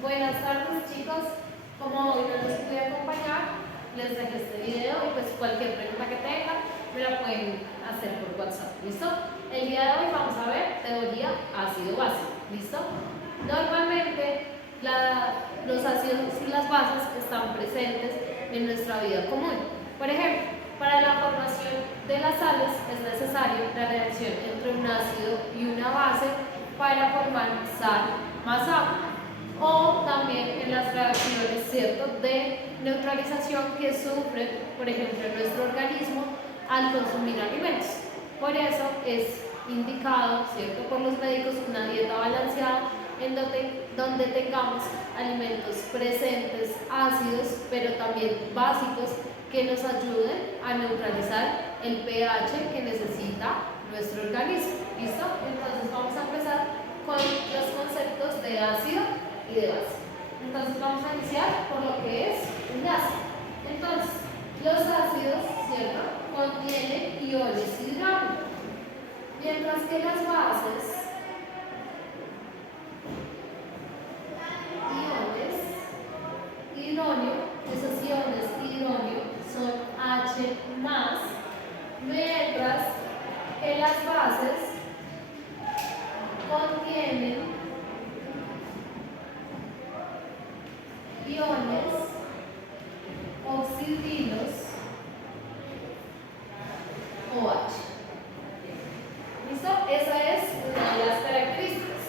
Buenas tardes, chicos. Como hoy no los pude acompañar, les dejé este video y pues cualquier pregunta que tengan me la pueden hacer por WhatsApp. ¿Listo? El día de hoy vamos a ver teoría ácido básico. ¿Listo? Normalmente los ácidos y las bases están presentes en nuestra vida común. Por ejemplo, para la formación de las sales es necesario la reacción entre un ácido y una base para formar sal más agua. O también en las reacciones, ¿cierto?, de neutralización que sufre, por ejemplo, nuestro organismo al consumir alimentos. Por eso es indicado, ¿cierto?, por los médicos una dieta balanceada en donde tengamos alimentos presentes, ácidos, pero también básicos que nos ayuden a neutralizar el pH que necesita nuestro organismo. ¿Listo? Entonces vamos a empezar con los conceptos de ácido y de base. Entonces vamos a iniciar por lo que es un ácido. Entonces, los ácidos, ¿cierto?, contienen iones hidrógeno, mientras que las bases, iones hidrógeno, esos iones hidrógeno son H+, mientras que las bases contienen iones oxidrilos OH. ¿Listo? Esa es una de las características.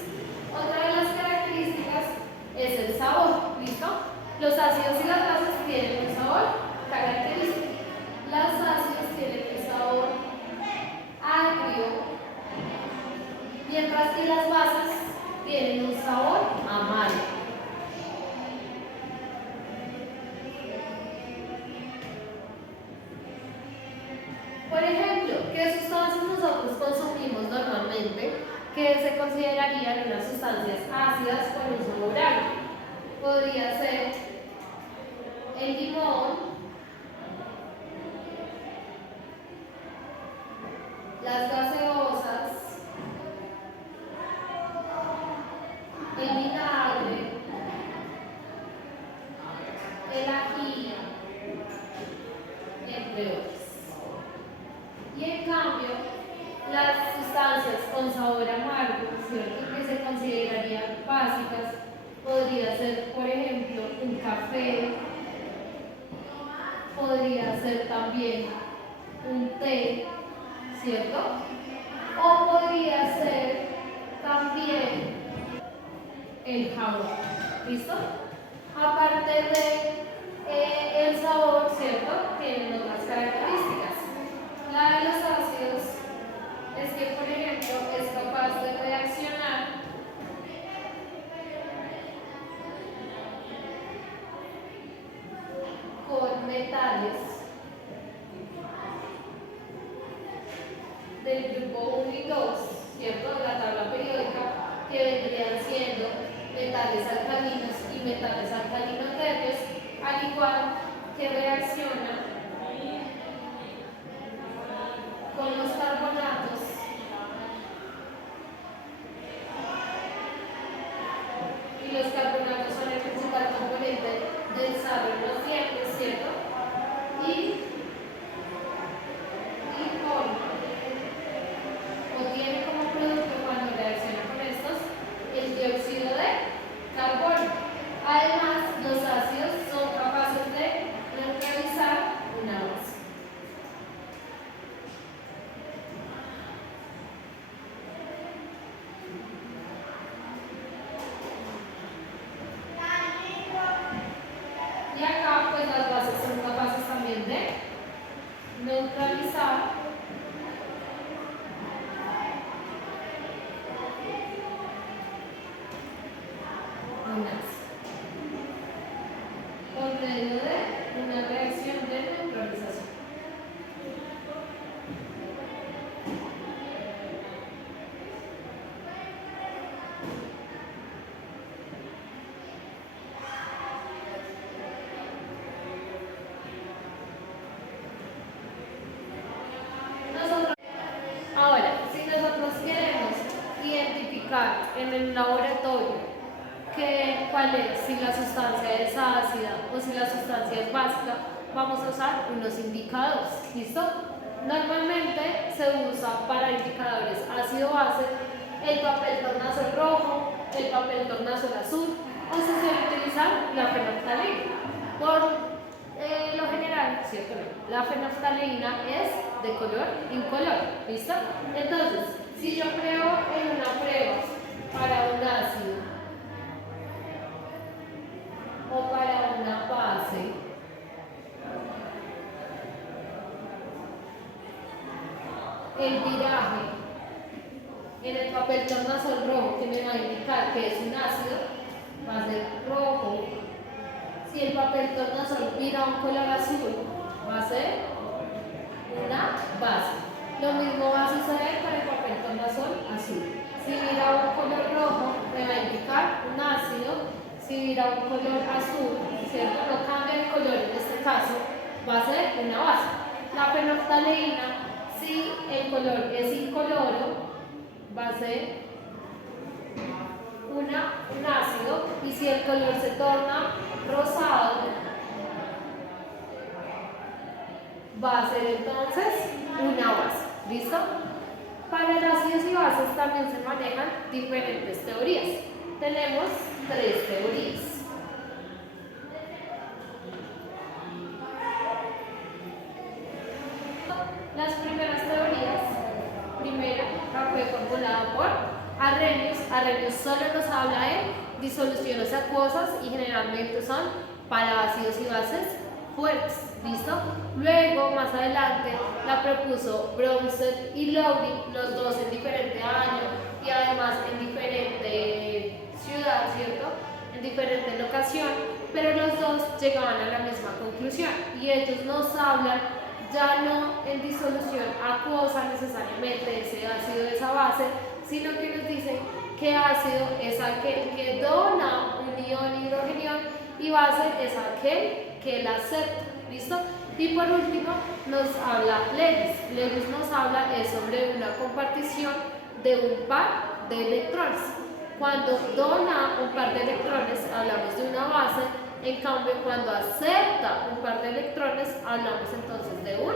Otra de las características es el sabor. ¿Listo? Los ácidos y las bases tienen un sabor característico. Las ácidos tienen un sabor agrio, mientras que las bases tienen un sabor amargo. Por ejemplo, ¿qué sustancias nosotros consumimos normalmente que se considerarían unas sustancias ácidas con un sabor agrio? Podría ser el limón, las gaseosas, el vinagre, el ají, entre otros. Y en cambio, las sustancias con sabor amargo, ¿cierto?, que se considerarían básicas, podría ser, por ejemplo, un café, podría ser también un té, ¿cierto? O podría ser también el jabón. ¿Listo? Aparte de el sabor, ¿cierto?, tienen otras características. La de los ácidos es que, por ejemplo, es capaz de reaccionar con metales del grupo 1 y 2, ¿cierto?, de la tabla periódica, que vendrían siendo metales alcalinos y metales alcalinos tercios, al igual que reacciona con los carbonatos y los carbonatos son el principal componente del sarro en los dientes, ¿cierto? Y forma o tiene como producto, cuando reacciona con estos, el dióxido de carbono. Además, los ácidos son capaces de neutralizar una base. Y acá, pues las bases son capaces también de neutralizar un ácido por medio de una reacción de neutralización. Ahora, si nosotros queremos identificar en el laboratorio que cuál es, si la sustancia es ácida o si la sustancia es básica, vamos a usar unos indicadores, ¿listo? Normalmente se usa para indicadores ácido-base el papel tornasol rojo, el papel tornasol azul, o se suele utilizar la fenolftaleína. Por lo general, ¿cierto? La fenolftaleína es de color incoloro, ¿listo? Entonces, si yo creo en una prueba para un ácido o para una base, el tiraje en el papel tornasol rojo que me va a indicar que es un ácido va a ser rojo. Si el papel tornasol vira un color azul, va a ser una base. Lo mismo va a suceder con el papel tornasol azul. Si vira un color rojo, me va a indicar un ácido. Si vira un color azul, ¿cierto? No cambia de color en este caso, va a ser una base. La fenolftaleína, si el color es incoloro, va a ser un ácido, y si el color se torna rosado, va a ser entonces una base. ¿Listo? Para los ácidos y bases también se manejan diferentes teorías. Tenemos 3 teorías. Las primeras teorías, primera la fue formulada por Arrhenius. Arrhenius solo nos habla de disoluciones acuosas y generalmente son para ácidos y bases fuertes. ¿Listo? Luego, más adelante, la propuso Bronsted y Lowry, los dos en diferente año y además en diferente ciudad, ¿cierto? En diferente locación, pero los dos llegaban a la misma conclusión y ellos nos hablan ya no en disolución acuosa necesariamente ese ácido de esa base, sino que nos dicen que ácido es aquel que dona un ion hidrogenión y base es aquel que la acepta. ¿Listo? Y por último nos habla Lewis. Lewis nos habla sobre una compartición de un par de electrones. Cuando dona un par de electrones hablamos de una base, en cambio cuando acepta un par de electrones hablamos entonces de un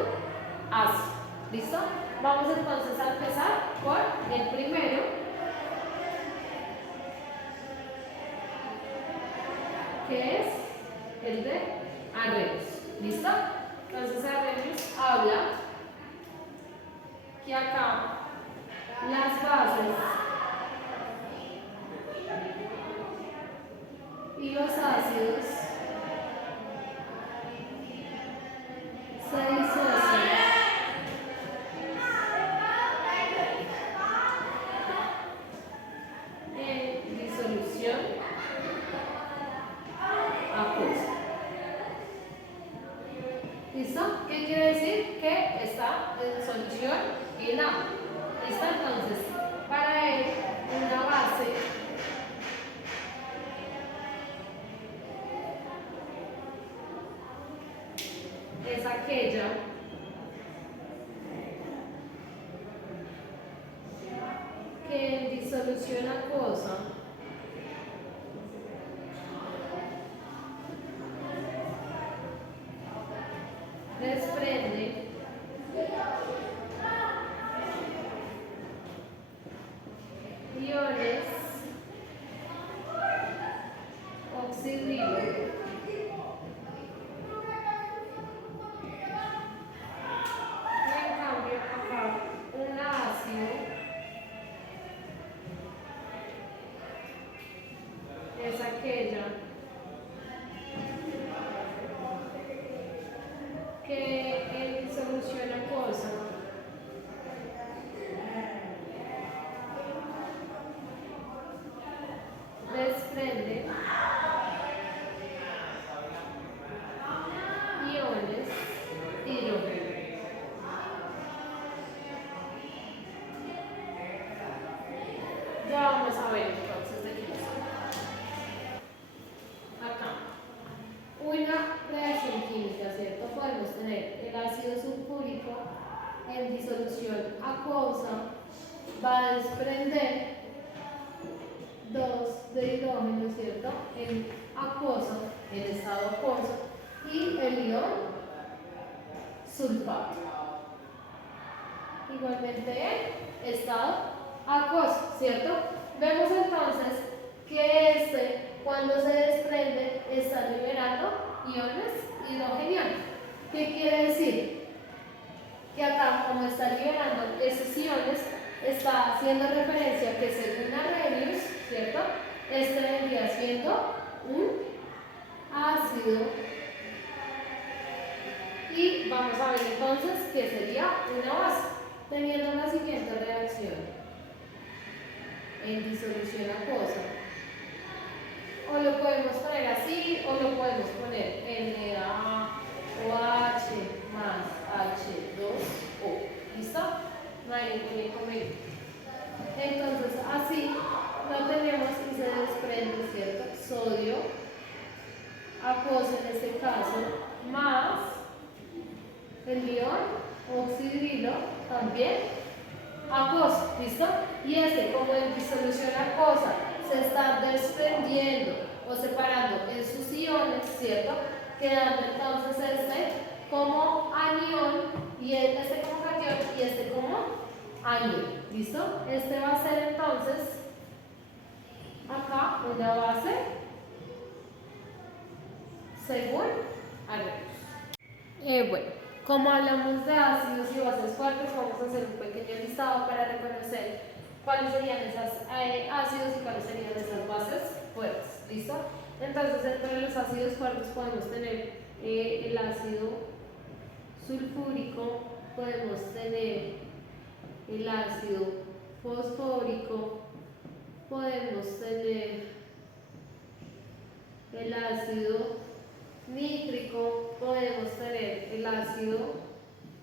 ácido. ¿Listo? Vamos entonces a empezar por el primero, que es el de Arrhenius. ¿Listo? Entonces Arrhenius habla que acá las bases y los ácidos se disocian en disolución acuosa. ¿Listo? ¿Qué quiere decir? Que está en solución en agua. ¿Listo? Entonces, para él, una base es aquella que en disolución acuosa desprende iones oxidribo y en cambio acá un ácido es aquella que en disolución acuosa desprende iones hidrógeno. Ya vamos a ver entonces de qué es. Acá, una reacción química, ¿cierto? Podemos tener el ácido sulfúrico en disolución acuosa, va a desprender 2 de hidrógeno, ¿cierto? En acuoso, y el ion sulfato. Igualmente el estado acuoso, ¿cierto? Vemos entonces que cuando se desprende, está liberando iones hidrogenianos. ¿Qué quiere decir? Que acá, como está liberando esos iones, está haciendo referencia que según Arrhenius, ¿cierto? Vendría siendo un ácido. Y vamos a ver entonces que sería una base, teniendo la siguiente reacción en disolución acuosa. O lo podemos poner así, o lo podemos poner NaOH más H2O. ¿Listo? No hay ningún inconveniente. Entonces, así lo tenemos y se desprende, ¿cierto? Sodio acuoso en este caso, más el ion oxidrilo también acuoso, ¿listo? Y como en disolución acuosa se está desprendiendo o separando en sus iones, ¿cierto? Quedando entonces como anión y como catión y como anión, ¿listo? Va a ser entonces acá una base según Arrhenius. Bueno, como hablamos de ácidos y bases fuertes, vamos a hacer un pequeño listado para reconocer cuáles serían esos ácidos y cuáles serían esas bases fuertes. ¿Listo? Entonces, entre los ácidos fuertes podemos tener el ácido sulfúrico, podemos tener el ácido fosfórico, podemos tener el ácido nítrico, podemos tener el ácido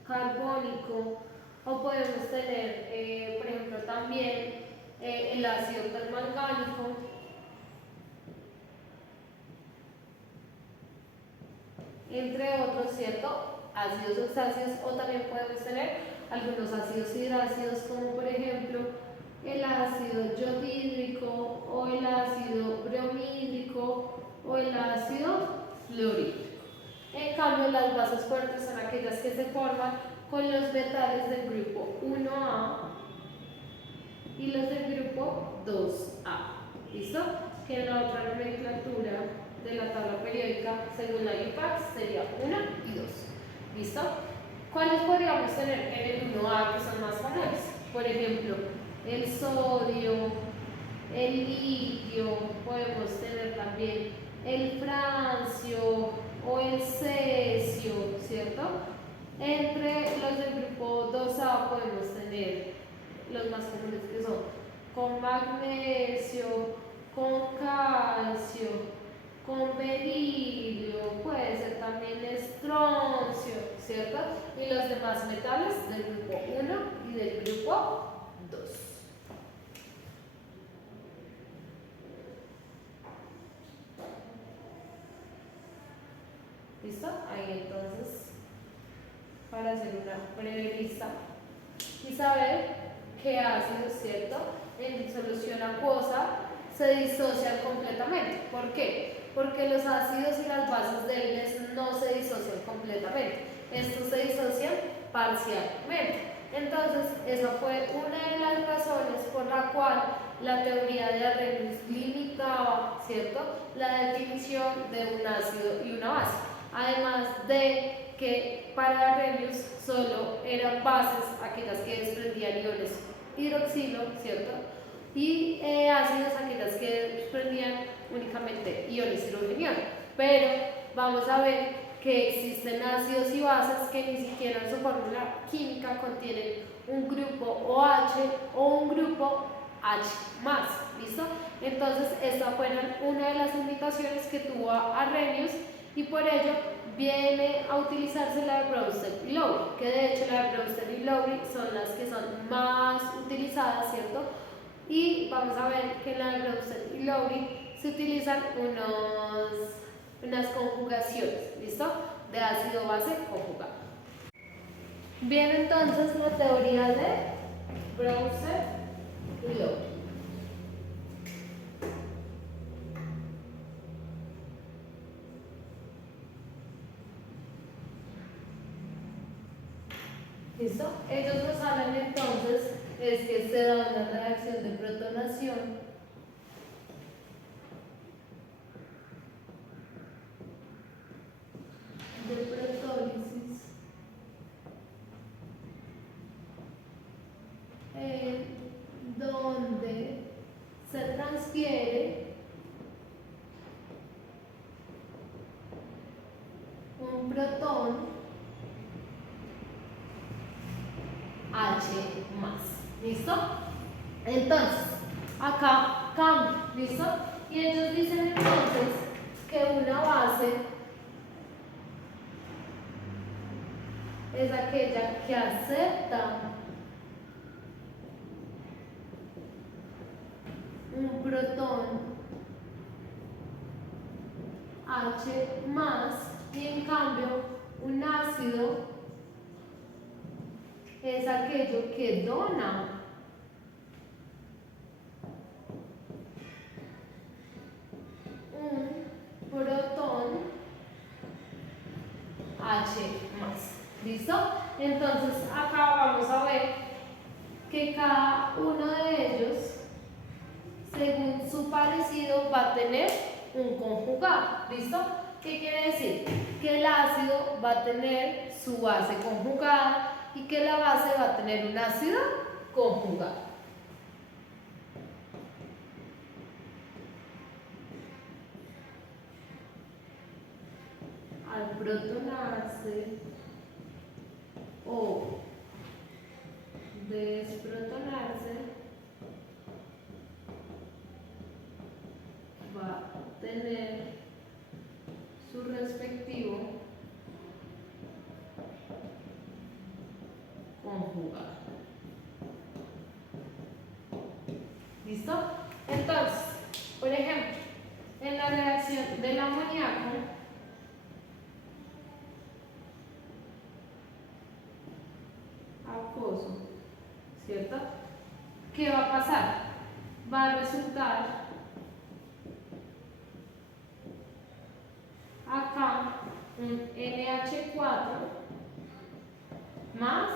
carbónico o podemos tener, por ejemplo, también el ácido permangánico, entre otros, ¿cierto? Ácidos oxáceos, o también podemos tener algunos ácidos hidrácidos como por ejemplo el ácido yodhídrico o el ácido bromídrico o el ácido fluorhídrico. En cambio, las bases fuertes son aquellas que se forman con los metales del grupo 1A y los del grupo 2A. ¿Listo? Que en la otra nomenclatura de la tabla periódica, según la IUPAC, sería 1 y 2. ¿Listo? ¿Cuáles podríamos tener en el 1A que son más comunes? Por ejemplo, el sodio, el litio, podemos tener también el francio o el cesio, ¿cierto? Entre los del grupo 2A podemos tener los más comunes que son con magnesio, con calcio, con berilio, puede ser también estroncio, ¿cierto? Y los demás metales del grupo 1 y del grupo 2. ¿Listo? Ahí entonces, para hacer una breve lista y saber qué ácidos, ¿cierto? En disolución acuosa se disocian completamente. ¿Por qué? Porque los ácidos y las bases débiles no se disocian completamente. Estos se disocian parcialmente. Entonces, esa fue una de las razones por la cual la teoría de Arrhenius limitaba, ¿cierto?, la definición de un ácido y una base. Además de que para Arrhenius solo eran bases aquellas que desprendían iones hidroxilo, ¿cierto?, y ácidos aquellas que desprendían únicamente iones hidrogenianos. Pero vamos a ver que existen ácidos y bases que ni siquiera en su fórmula química contienen un grupo OH o un grupo H+, ¿listo? Entonces esta fue una de las limitaciones que tuvo Arrhenius y por ello viene a utilizarse la de Bronsted y Lowry, que de hecho la de Bronsted y Lowry son las que son más utilizadas, ¿cierto? Y vamos a ver que en la de Bronsted y Lowry se utilizan unas conjugaciones, ¿listo? De ácido-base conjugado. Bien, entonces la teoría de Bronsted y Lowry. ¿Listo? Ellos nos hablan entonces, es que se da una reacción de protonación de protólisis en donde se transfiere un protón H más. ¿Listo? Entonces, acá cambia. ¿Listo? Y ellos dicen entonces que una base es aquella que acepta un protón H más y en cambio un ácido es aquello que dona un protón H más. ¿Listo? Entonces acá vamos a ver que cada uno de ellos, según su parecido, va a tener un conjugado. ¿Listo? ¿Qué quiere decir? Que el ácido va a tener su base conjugada y que la base va a tener un ácido conjugado. Al protonarse o desprotonarse, va a tener su respectivo conjugado. ¿Listo? Entonces, por ejemplo, en la reacción del amoníaco, acuoso, ¿cierto? ¿Qué va a pasar? Va a resultar acá un NH4 más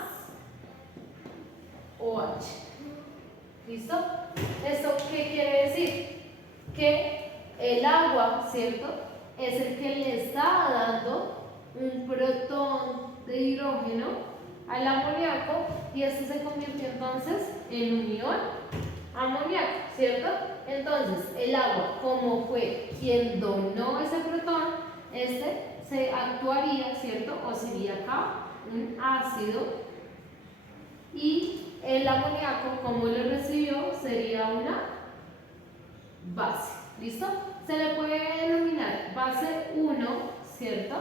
OH. ¿Listo? ¿Esto qué quiere decir? Que el agua, ¿cierto? Es el que le está dando un protón de hidrógeno al amoníaco y este se convirtió entonces en un ion amoníaco, ¿cierto? Entonces, el agua, como fue quien donó ese protón, este se actuaría, ¿cierto? O sería acá un ácido y el amoníaco, como lo recibió, sería una base. ¿Listo? Se le puede denominar base 1, ¿cierto?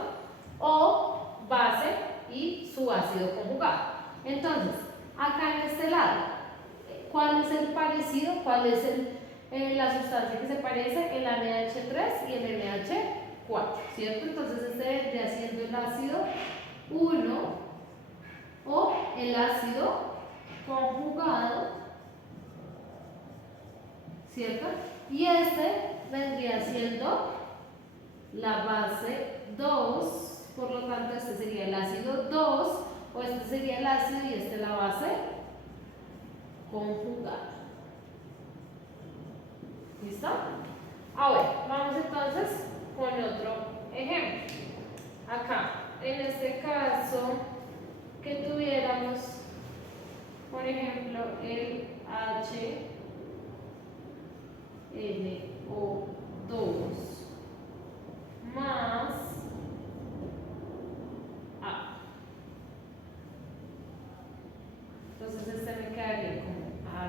O base y su ácido conjugado. Entonces, acá en este lado, ¿cuál es el parecido? ¿Cuál es la sustancia que se parece? El NH3 y el NH4, ¿cierto? Entonces, este vendría siendo el ácido 1 o el ácido conjugado, ¿cierto? Y este vendría siendo la base 2, por lo tanto este sería el ácido 2, o este sería el ácido y este la base conjugada. ¿Listo? Ahora, vamos entonces con otro ejemplo. Acá, en este caso, que tuviéramos, por ejemplo, el HNO2 más A. Entonces este me quedaría como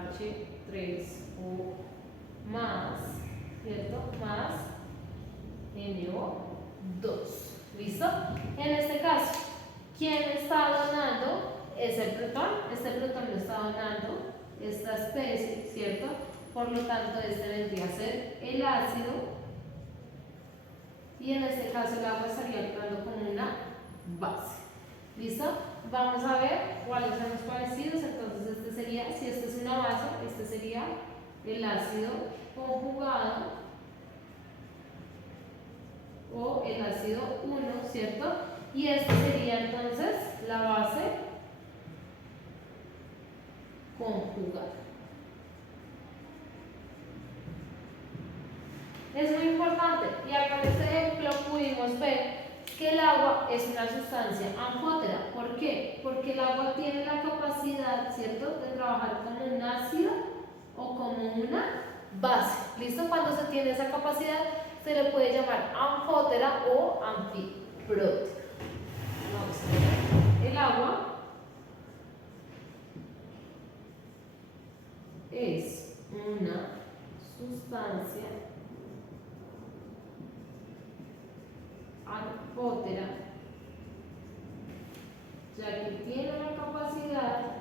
H3O más, ¿cierto? Más NO2. ¿Listo? En este caso, ¿quién está donando? Es el protón. Este protón lo está donando esta especie, ¿cierto? Por lo tanto, este vendría a ser el ácido y en este caso el agua estaría actuando como una base. ¿Listo? Vamos a ver cuáles son los parecidos. Entonces, este sería, si esta es una base, este sería el ácido conjugado o el ácido 1, ¿cierto? Y este sería entonces la base conjugar. Es muy importante, y acá en este ejemplo pudimos ver que el agua es una sustancia anfótera. ¿Por qué? Porque el agua tiene la capacidad, ¿cierto?, de trabajar como un ácido o como una base. ¿Listo? Cuando se tiene esa capacidad se le puede llamar anfótera o anfiprótica. Vamos a ver. El agua es una sustancia anfótera, ya que tiene la capacidad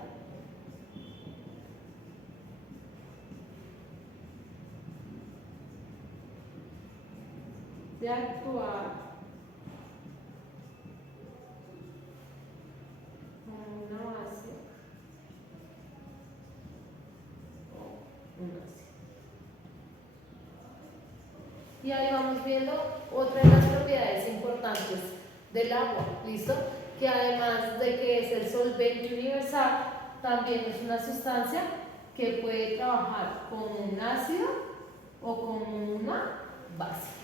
de actuar como una base o un ácido. Y ahí vamos viendo otra de las propiedades importantes del agua, ¿listo? Que además de que es el solvente universal, también es una sustancia que puede trabajar como un ácido o como una base.